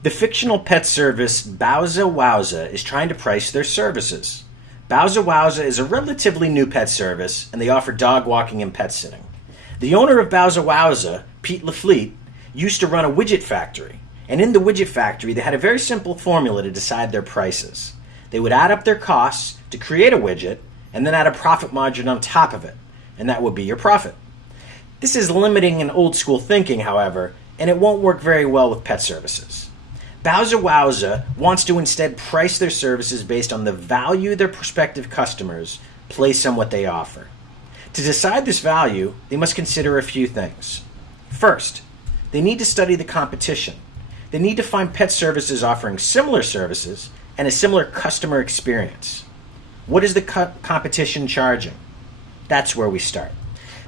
The fictional pet service Bowza Wowza is trying to price their services. Bowza Wowza is a relatively new pet service, and they offer dog walking and pet sitting. The owner of Bowza Wowza, Pete LaFleet, used to run a widget factory, and in the widget factory they had a very simple formula to decide their prices. They would add up their costs to create a widget, and then add a profit margin on top of it, and that would be your profit. This is limiting and old school thinking, however, and it won't work very well with pet services. Bowza Wowza wants to instead price their services based on the value their prospective customers place on what they offer. To decide this value, they must consider a few things. First, they need to study the competition. They need to find pet services offering similar services and a similar customer experience. What is the competition charging? That's where we start.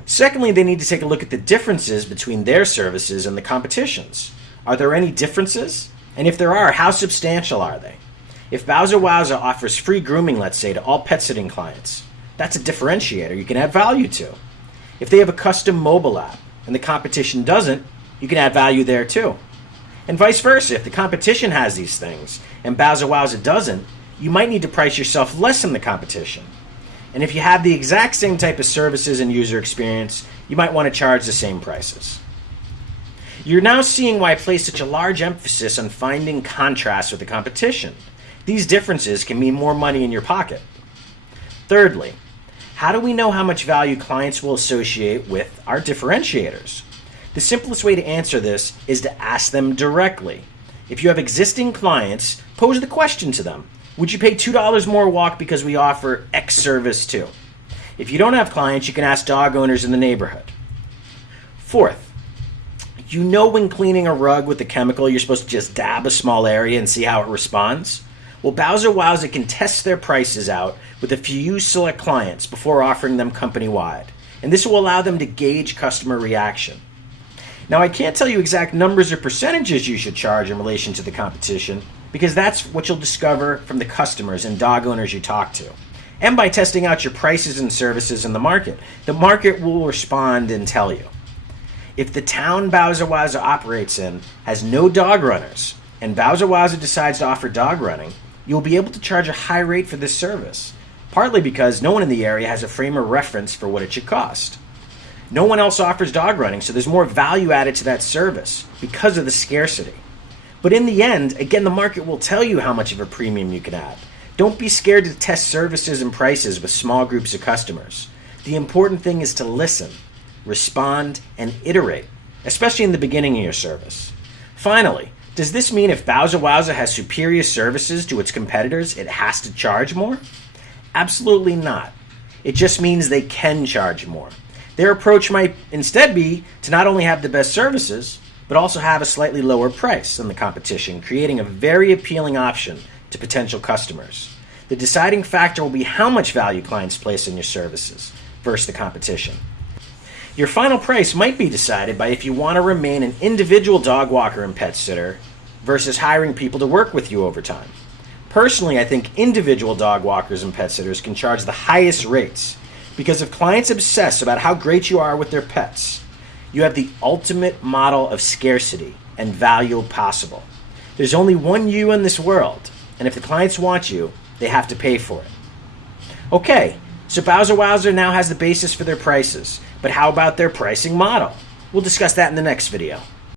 Secondly, they need to take a look at the differences between their services and the competition's. Are there any differences? And if there are, how substantial are they? If Bowza Wowza offers free grooming, let's say, to all pet sitting clients, that's a differentiator you can add value to. If they have a custom mobile app and the competition doesn't, you can add value there too. And vice versa, if the competition has these things and Bowza Wowza doesn't, you might need to price yourself less than the competition. And if you have the exact same type of services and user experience, you might want to charge the same prices. You're now seeing why I place such a large emphasis on finding contrast with the competition. These differences can mean more money in your pocket. Thirdly, how do we know how much value clients will associate with our differentiators? The simplest way to answer this is to ask them directly. If you have existing clients, pose the question to them. Would you pay $2 more a walk because we offer X service too? If you don't have clients, you can ask dog owners in the neighborhood. Fourth, you know when cleaning a rug with a chemical, you're supposed to just dab a small area and see how it responds? Well, Bowza Wowza can test their prices out with a few select clients before offering them company-wide, and this will allow them to gauge customer reaction. Now, I can't tell you exact numbers or percentages you should charge in relation to the competition, because that's what you'll discover from the customers and dog owners you talk to. And by testing out your prices and services in the market will respond and tell you. If the town Bowza Wowza operates in has no dog runners, and Bowza Wowza decides to offer dog running, you'll be able to charge a high rate for this service, partly because no one in the area has a frame of reference for what it should cost. No one else offers dog running, so there's more value added to that service because of the scarcity. But in the end, again, the market will tell you how much of a premium you can add. Don't be scared to test services and prices with small groups of customers. The important thing is to listen, respond, and iterate, especially in the beginning of your service. Finally, does this mean if Bowza Wowza has superior services to its competitors, it has to charge more? Absolutely not. It just means they can charge more. Their approach might instead be to not only have the best services, but also have a slightly lower price than the competition, creating a very appealing option to potential customers. The deciding factor will be how much value clients place in your services versus the competition. Your final price might be decided by if you want to remain an individual dog walker and pet sitter versus hiring people to work with you over time. Personally, I think individual dog walkers and pet sitters can charge the highest rates because if clients obsess about how great you are with their pets, you have the ultimate model of scarcity and value possible. There's only one you in this world, and if the clients want you, they have to pay for it. Okay, so Bowza Wowza now has the basis for their prices, but how about their pricing model? We'll discuss that in the next video.